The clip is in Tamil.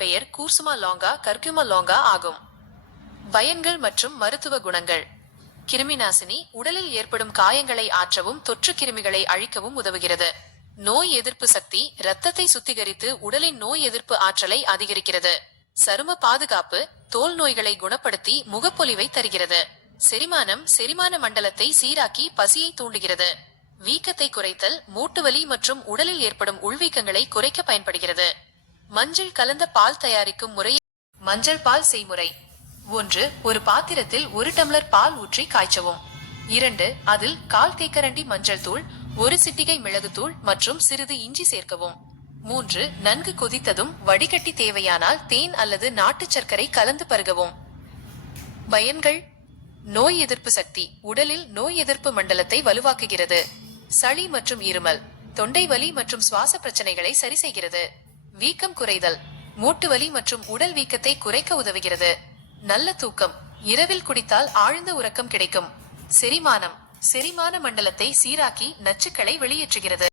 பெயர் கூர்சுமா லாங்கா கர்குமா லாங்கா ஆகும். பயன்கள் மற்றும் மருத்துவ குணங்கள். கிருமிநாசினி உடலில் ஏற்படும் காயங்களை ஆற்றவும் தொற்று கிருமிகளை அழிக்கவும் உதவுகிறது. நோய் எதிர்ப்பு சக்தி இரத்தத்தை சுத்திகரித்து உடலின் நோய் எதிர்ப்பு ஆற்றலை அதிகரிக்கிறது. சரும பாதுகாப்பு தோல் நோய்களை குணப்படுத்தி முகப்பொலிவை தருகிறது. செரிமானம் செரிமான மண்டலத்தை சீராக்கி பசியை தூண்டுகிறது. வீக்கத்தை குறைத்தல் மூட்டுவலி மற்றும் உடலில் ஏற்படும் உள்வீக்கங்களை குறைக்க பயன்படுகிறது. மஞ்சள் கலந்த பால் தயாரிக்கும் முறை. மஞ்சள் பால் செய்முறை. 1. ஒரு பாத்திரத்தில் 1 டம்ளர் பால் ஊற்றி காய்ச்சவும். 2. அதில் 1/4 தேக்கரண்டி மஞ்சள் தூள், 1 சிட்டிகை மிளகுத்தூள் மற்றும் சிறிது இஞ்சி சேர்க்கவும். 3. நன்கு கொதித்ததும் வடிகட்டி தேவையானால் தேன் அல்லது நாட்டு சர்க்கரை கலந்து பருகவும். பயன்கள். நோய் எதிர்ப்பு சக்தி உடலில் நோய் எதிர்ப்பு மண்டலத்தை வலுவாக்குகிறது. சளி மற்றும் இருமல், தொண்டை வலி மற்றும் சுவாச பிரச்சனைகளை சரி செய்கிறது. வீக்கம் குறைதல் மூட்டு வலி மற்றும் உடல் வீக்கத்தை குறைக்க உதவுகிறது. நல்ல தூக்கம் இரவில் குடித்தால் ஆழ்ந்த உறக்கம் கிடைக்கும். செரிமானம் செரிமான மண்டலத்தை சீராக்கி நச்சுக்களை வெளியேற்றுகிறது.